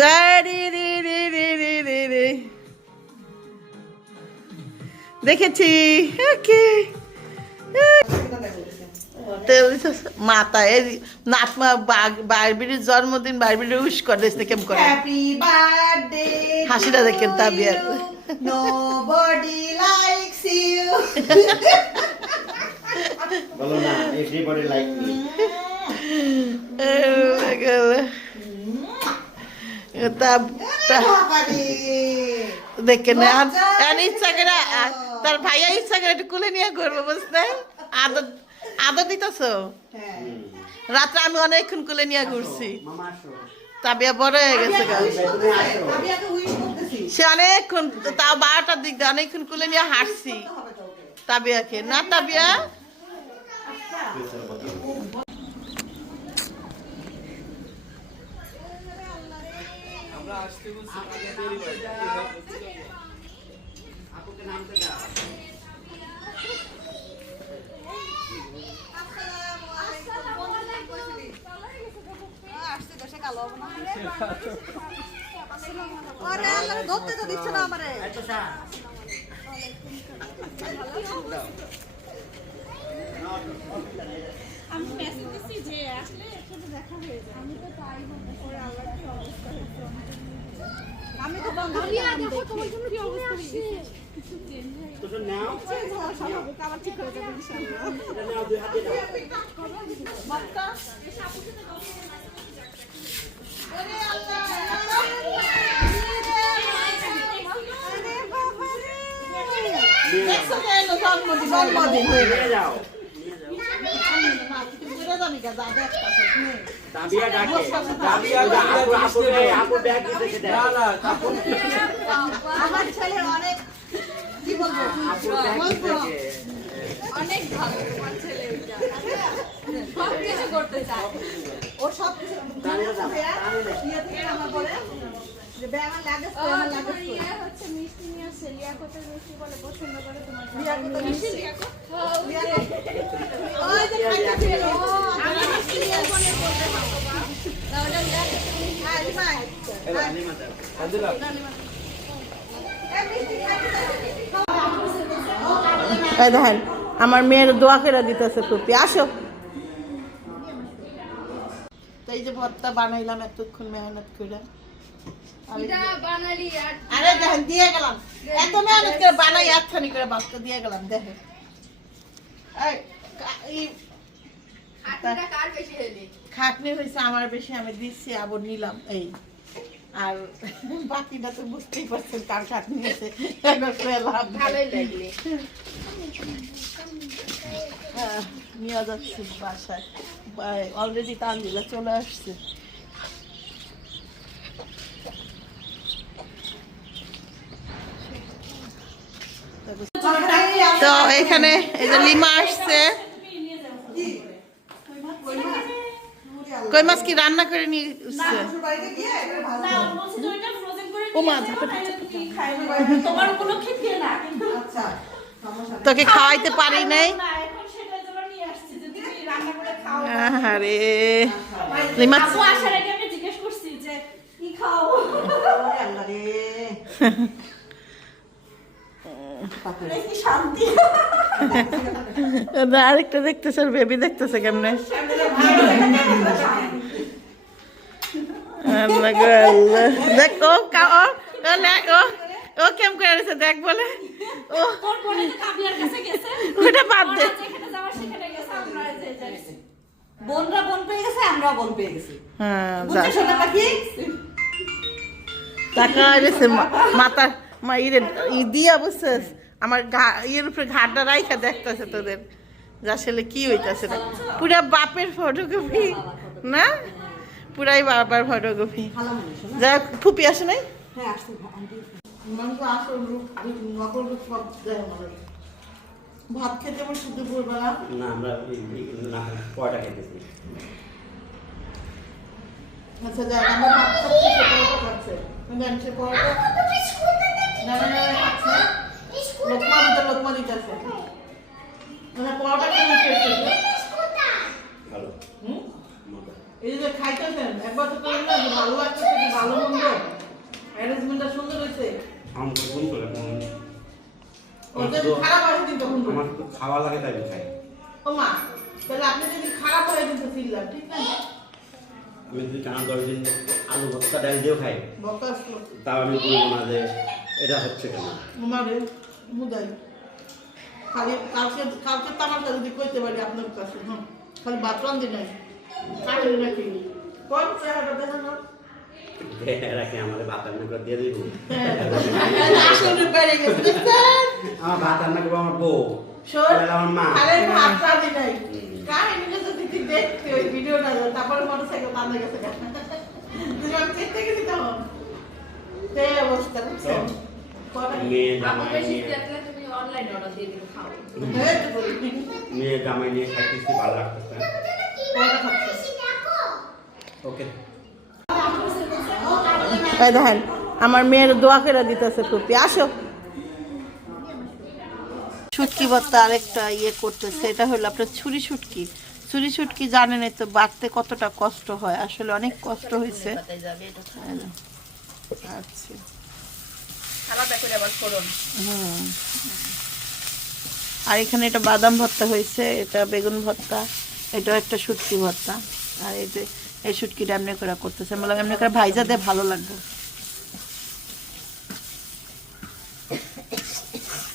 তারি রি রি রি রি রি রি। দেখেছি ওকে মাতা এই নাতমা বারবিরির জন্মদিন বারবির উইশ করে দেখতে কেমন করে। হাসিটা দেখেন তাবিয়ার। নোবডি লাইকস ইউ বলো না এভরিবডি লাইক মি মজা এখন ইচ্ছা করে তার ভাইয়া ইচ্ছা করে একটু কুলে নিয়ে করব বুঝতে আদর আদর দিতেছ? হ্যাঁ। রাত্রে আমি অনেকক্ষণ কুলে নিয়ে ঘুরছি। তাবিয়া বড় হয়ে গেছে সে অনেকক্ষণ তাও বারোটার দিক দিয়ে অনেকক্ষণ কুলে নিয়ে হাঁটছি। হবে তো ওকে তাবিয়াকে না তাবিয়া আপুকে নামতে দাও। আরে আল্লাহ ধরতে তো দিচ্ছে না আমারে এত সা আমি মেসেজ দিছি যে আসলে একসাথে দেখা হয়ে যায় আমি তো তাই মনে করে কি অবস্থা হয়েছে আমি তো বন্ধ দেখো তোমার জন্য কি অবস্থা হয়েছে তো নাও আবার ঠিক হয়ে যাবে ইনশাআল্লাহ নাও দুই হাতে দাও দেখছ তো এলো জন্মদিন জন্মদিন হয়ে গেছে। নিয়ে যাও ডাকে দাবিয়া আপু আপু আপু ব্যাগ দিতে দেয় আমার ছেলে অনেক ভালো তোমার ছেলে করতে চায়। ও ইয়ে আমার বলে যে বে আমার লাগে ও, আমার লাগে তোমার ইয়ে হচ্ছে মিষ্টি নিয়ে আসছে লিয়াকতের মিষ্টি বলে পছন্দ করে তোমার লিয়াকতের মিষ্টি? লিয়াকত? হ্যাঁ, ওই যে। ওই যে খাইতেছিল ও আমি মিষ্টি নিয়ে বলে বলতে পারব না। তাহলে লিয়াকতের মিষ্টি আই ভাই হালিমা দাও এই দেখেন আমার মেয়ের দোয়া করে দিতেছে টুপি। আসো। তো এই যে ভর্তা বানাইলাম এতক্ষণ মেহনত করে। আর দেখেন দিয়ে গেলাম। এত মেহনত করে বানাই করে দিয়ে গেলাম দেখেন। খাটনি হয়েছে আমার বেশি আমি দিচ্ছি আবার নিলাম এই। আর বাকিটা তো বুঝতেই পারছেন কার খাটনি হয়েছে এবার পেলাম ভালোই লাগলে। হ্যাঁ, নিয়ে যাচ্ছি বাসায়। অলরেডি তানজিলা চলে আসছে। তো এখানে এই যে লিমা আসছে। কই মাছ কি রান্না করে নিয়ে না আচ্ছা তোকে খাওয়াইতে পারি নাই? না এখন সেটা তোমার নিয়ে আসছে যে তুমি রান্না করে খাও। আরে কি শান্তি? আরেকটা দেখতেছে বেবি দেখতেছে কেমনে? দেখ ও ও ও কেম করে দেখ বলে। ও ওটা বাদ দে। বোনরা বোন পেয়ে গেছে আমরা বোন পেয়ে গেছি। হ্যাঁ টাকা মাথা মা ইরে দিয়া বুঝছিস আমার ঘা ইয়ের উপরে ঘাটটা রাইখা দেখতেছে তোদের। যে আসলে কি হইতাছে না পুরা বাপের ফটোগ্রাফি না? পুরাই বাবার ফটোগ্রাফি যা ফুপি আসে নাই? হ্যাঁ ভাত খেতে আমার শুধু পড়বে না? না আমরা পড়াটা খেতেছি। আচ্ছা যাক আমরা ভাত খাচ্ছি পরোটা খাচ্ছে। না না না। লোকমা দিতে লোকমা দিতে আছে। মানে পরোটা কেমন খেয়েছে ভালো। হুম? এই যে খাইতেছেন একবার তো করেন না যে ভালো লাগতেছে কি ভালো মন্দ। অ্যারেঞ্জমেন্টটা সুন্দর হয়েছে। আমার তো ফোন করে ফোন খারাপ হয় কিন্তু আমার খাওয়া লাগে তাই খাই। ও মা তাহলে আপনি যদি খারাপ হয়ে কিন্তু ফিরলাম ঠিক না? আমি যদি টানা দশ দিন আলু ভর্তা ডাল দিয়েও খাই তাও আমি বলব না যে এটা হচ্ছে কেন। মুদাই খালি কালকে কালকে তামাশা যদি কইতে পারি আপনার কাছে হ্যাঁ খালি বাথরুম দিন নাই। খালি নাকি? কোন চেহারা দেখেন? না রাখি আমাদের ভাত রান্না করে দিয়ে দিব। আমার ভাত রান্না করব আমার বউ। আমার মা। আরে ভাত রাঁধি নাই। কাহিনী গেছে দিদি দেখতে ওই ভিডিওটা তারপরে মোটরসাইকেল টানা গেছে। তুমি আমি দেখতে গেছি তখন। সেই অবস্থা বুঝছেন? মেয়ে জামাই নিয়ে হয়ে মেয়ে জামাই নিয়ে খাইতেছি ভালো লাগতেছে। ওকে। এই দেখেন আমার মেয়ের দোয়া করে দিতেছে টুপি। আসো। শুটকি ভর্তা আরেকটা ইয়ে করতেছে এটা হলো আপনার ছুরি শুটকি ছুরি শুটকি জানেন তো বাড়তে কতটা কষ্ট হয় আসলে অনেক কষ্ট হয়েছে। আচ্ছা। আলাদা করে আবার ফোড়ন হুম। আর এখানে এটা বাদাম ভর্তা হয়েছে এটা বেগুন ভর্তা এটা একটা শুটকি ভর্তা। আর এই যে এই শুটকিটা এমনি করে করতেছে। বললাম এমনি করে ভাইজা দিয়ে ভালো লাগবে।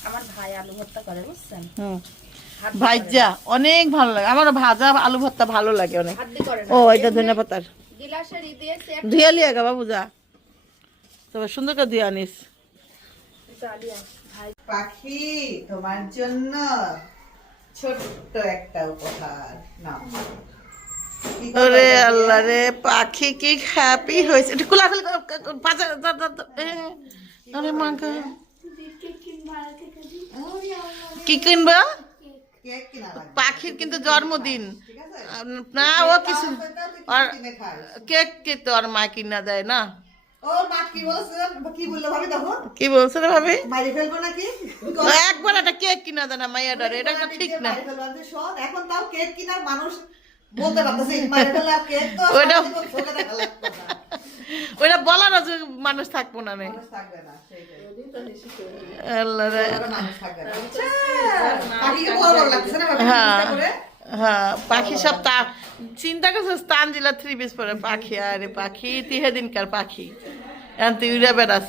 আমার ভাই আলু ভর্তা করে বুঝছেন? হুম। হাত অনেক ভালো লাগে। আমার ভাজা আলু ভর্তা ভালো লাগে অনেক। হাত দিয়ে করে না? ও এটা ধনে পাতার। গিলাসের ই ধুয়ে লিয়ে গা বাবু যা। তবে সুন্দর করে ধুয়ে আনিস। পাখি তোমার জন্য ছোট্ট একটা উপহার। নাও। ওরে আল্লাহ রে পাখি কি হ্যাপি হয়েছে? একটু কোলাকুলি এ, আরে মা। কি কিনবো? পাখির কিন্তু জন্মদিন। ঠিক আছে? আম, না ও কিছু আর কেক কে তো আর মা কিনা দেয় না? কি বলছে? কি বলল ভাবি তখন কি বলছে রে ভাবি? মারি ফেলব নাকি? ও একবার একটা কেক কিনা দেয় না মাইয়াডার এটা ঠিক না। মারি ফেলব আমি শোন, এখন তাও কেক কিনার মানুষ বলতে পারতেছে কেক তো বলার থাকব না আল্লাহ হ্যাঁ? হ্যাঁ পাখি সব তা চিন্তা করছ স্থান দিলা থ্রি পিস পরে পাখি আরে পাখি তিহে দিনকার পাখি। এখন তুই উড়ে বেড়াস।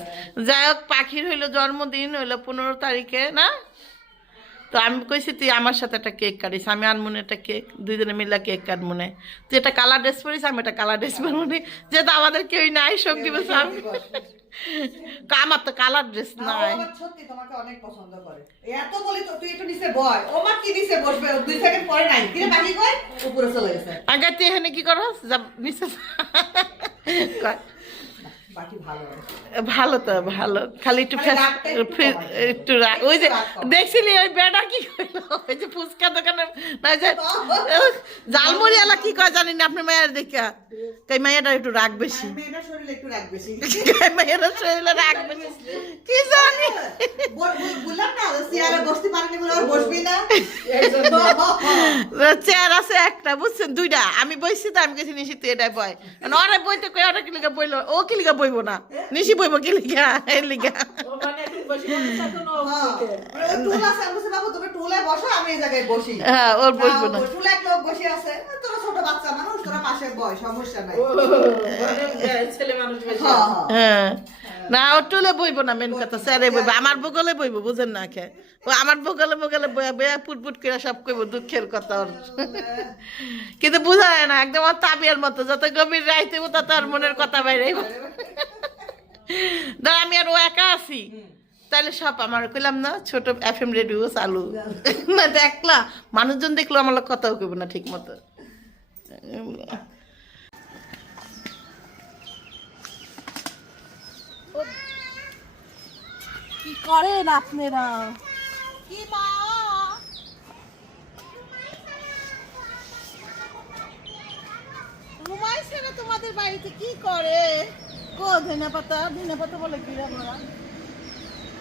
যাই হোক পাখির হইল জন্মদিন হইল পনেরো তারিখে না? তো আমি কইছি তুই আমার সাথে একটা কেক কাটিস। আমি আনমনে একটা কেক দুইজনে মিলে কেক কাটমনে। তুই একটা কালার ড্রেস পরিস আমি একটা কালার ড্রেস পরমনি যেহেতু আমাদের কেউই নাই সঙ্গী বসে আমি আমার তো কালার ড্রেস নাই। সত্যি তোমাকে অনেক পছন্দ করে। এত বলি তো তুই একটু নিচে বয়। ও মা কি নিচে বসবে? দুই সেকেন্ড পরে নাই। কিরে বাকি কই? উপরে চলে গেছে। আগে তুই এখানে কি করস নিচে ভালো তো ভালো। খালি একটু একটু ওই যে। দেখছিলি ওই বেটা কি ওই যে ফুচকা দোকানে না যে জালমুড়ি কি কয় জানি না আপনি মায়ের দেখা। তাই মায়েরা একটু রাগ বেশি। মায়ের শরীরে রাগ বেশি। কি জানি বল- বল- বললাম না চেয়ারে বসতে পারেনি বলে আর বসবি না। চেয়ার আছে একটা বুঝছেন? দুইটা। আমি বইছি তো আমি গেছি নিশি তুই এটাই বয়। ওরা বইতে কই ওরা কি লিগা বইলো? ও কি লিগা বইবো না? নিশি বইবো কি এর লিগা। হ্যাঁ। ওর না বসে আছে। তোরা ছোট বাচ্চা মানুষ তোরা পাশে বয় সমস্যা নাই। হ্যাঁ না ও টুলে বইবো না মেন কথা স্যারে বইবো। আমার বগলে বইবো বুঝেন না খে ও আমার বগলে বগলে বয়া বয়া পুটপুট করে সব কইব দুঃখের কথা ওর। কিন্তু বুঝা যায় না একদম ওর তাবিয়ার মতো যত গভীর রাইতে তত আর মনের কথা বাইরে ধর আমি আর ও একা আছি। তাহলে সব আমার কইলাম না ছোট এফ এম রেডিও চালু। না দেখলা মানুষজন দেখল আমার কথাও কইব না ঠিক মতো কি করেন আপনারা? কি মা? তোমাদের বাড়িতে কি করে? কো ধনে পাতা ধনে পাতা বলে কি রে আমরা?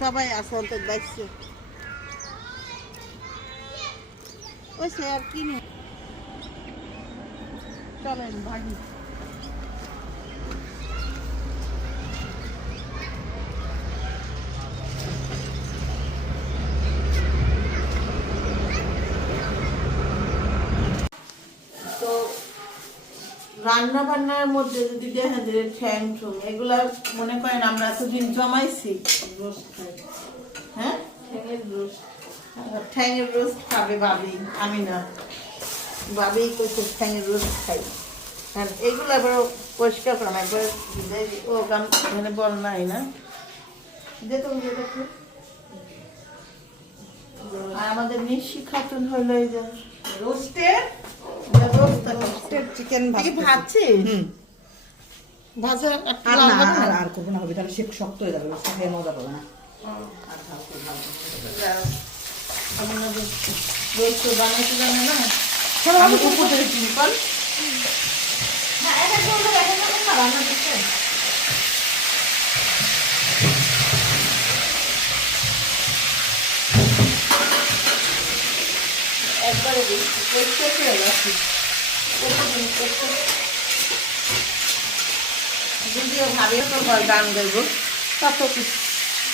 সবাই আছে অন্তত বাইছে। ওই সে আর কি নেই চলেন ভাগি রান্না বান্নার মধ্যে যদি দেখেন যে ঠ্যাং ঠুং এগুলা মনে করেন আমরা এতদিন জমাইছি রোস্ট খাই হ্যাঁ? ঠ্যাঙের রোস্ট। ঠ্যাঙের রোস্ট খাবে ভাবি আমি না। ভাবি কইছে ঠ্যাঙের রোস্ট খাই। আর এগুলো আবার পরিষ্কার করাম একবার ও গান এখানে বল নাই না। যে তুমি যে দেখো। আর আমাদের নিশি খাতুন হলো এই যে রোস্টেড ব্যবস্থা করছে চিকেন কি ভাবছি ভাজা আর না আর আর করব না হবে তাহলে সে শক্ত হয়ে যাবে খেয়ে মজা পাবে না। আর ভাজতে ভাজতে। রোজ তো বানাইতে জানে না আমি উপরে সিম্পল হ্যাঁ এটা করলে এটা করলে না রান্না করতে। একবারে দিই পরিষ্কার করে রাখি প্রতিদিন পরিষ্কার যদিও ভাবি তো গান গাইব তত কিছু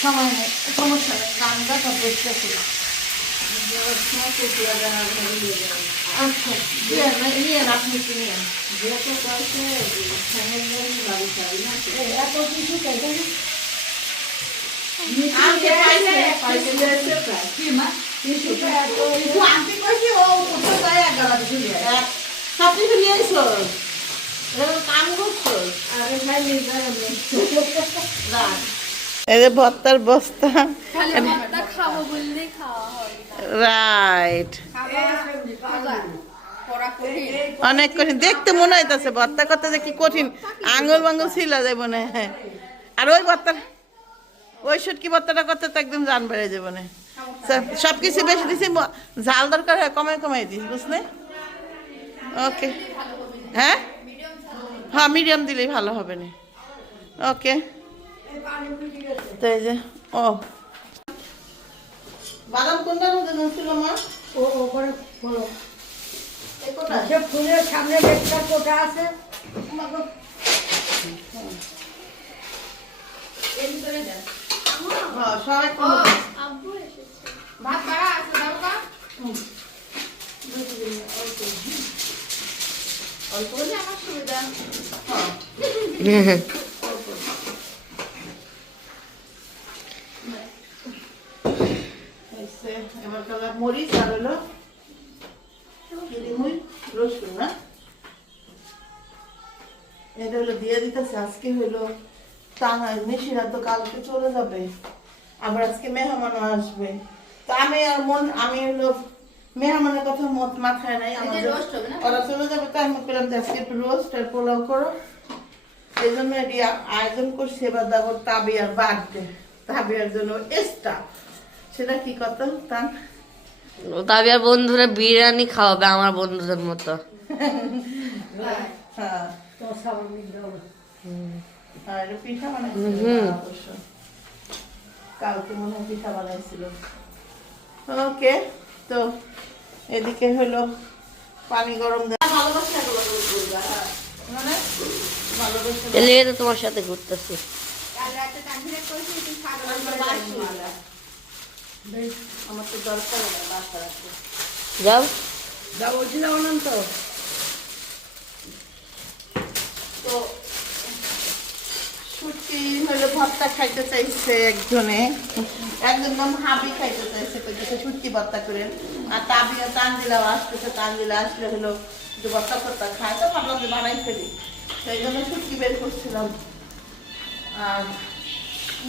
সময় নেই সমস্যা নেই গান গাছা পরিষ্কার করি আচ্ছা এত কিছু কি মা? ভত্তার বস্তা। রাইট অনেক কঠিন। দেখতে মনে হইতাছে ভত্তা করতে যে কি কঠিন। আঙ্গুল বাঙ্গুল ছিল মনে হয়। আর ওই ভত্তা ওই শুটকি ভত্তাটা করতে তো একদম জান বেড়ে যাবে না সব কিছু বেশি দিছি ঝাল দরকার হয় কমাই কমাই দিস বুঝলে? ওকে। হ্যাঁ? হ্যাঁ মিডিয়াম দিলেই ভালো হবে না। ওকে। তো এই যে ও। বাদাম কোনটার মধ্যে ছিল মা? ও ওপরে বলো। এই কোনটা? সে ফুলের সামনে একটা কোটা আছে হ্যাঁ, সবাই ও কোনো আব্বু এসেছে ভাত বাড়া আছে দাও কা অল্প হলে আমার সুবিধা। এবার কালা মরিচ আর হলো রসুন না এটা হলো দিয়ে দিতেছে। আজকে হলো তো কালকে চলে যাবে। আবার আজকে মেহমানও আসবে। তো আমি আর মন আমি হলো মেহমানের কথা মত মাথায় নাই আমাদের roast হবে না? ওরা চলে যাবে তাই আমি পেলাম আজকে একটু রোস্ট আর পোলাও করো। এই জন্য এটি আয়োজন করছি এবার দেখো তাবিয়ার বার্থডে। তাবিয়ার জন্য এক্সট্রা সেটা কি কথা তা তাবিয়ার বন্ধুরা বিরিয়ানি খাওয়াবে আমার বন্ধুদের মতো। হ্যাঁ। এটা পিঠা বানাইছিল অবশ্য। কালকে মনে হয় পিঠা বানাইছিল। ওকে তো এদিকে হলো পানি গরম মানে এলিয়ে তো তোমার সাথে ঘুরতেছি। কাল রাতে তানভীরে কইছি তুই খাব আমার তো দরকার না বাসা রাখতে যাও যা বলছি না অনন্ত তো ভর্তা খাইতে চাইছে একজনে। হাবি খাইতে চাইছে করে। আর আসতেছে আসলে বানাই ফেলি। সেই জন্য বের করছিলাম। আর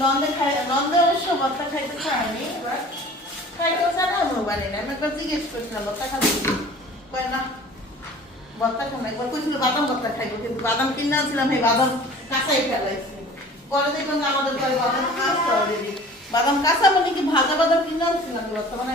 নন্দে খাই নন্দে ভর্তা খাইতে এবার আমি জিজ্ঞেস করছিলাম না বাদাম ভর্তা খাইবো, কিন্তু বাদাম কিনে এই বাদাম কাঁচাই ফেলাইছি। আমাদের বাদাম কাঁচা। বাদাম কাঁচা মানে কি ভাজা বাদাম কিনে আনছিলাম না বর্তমানে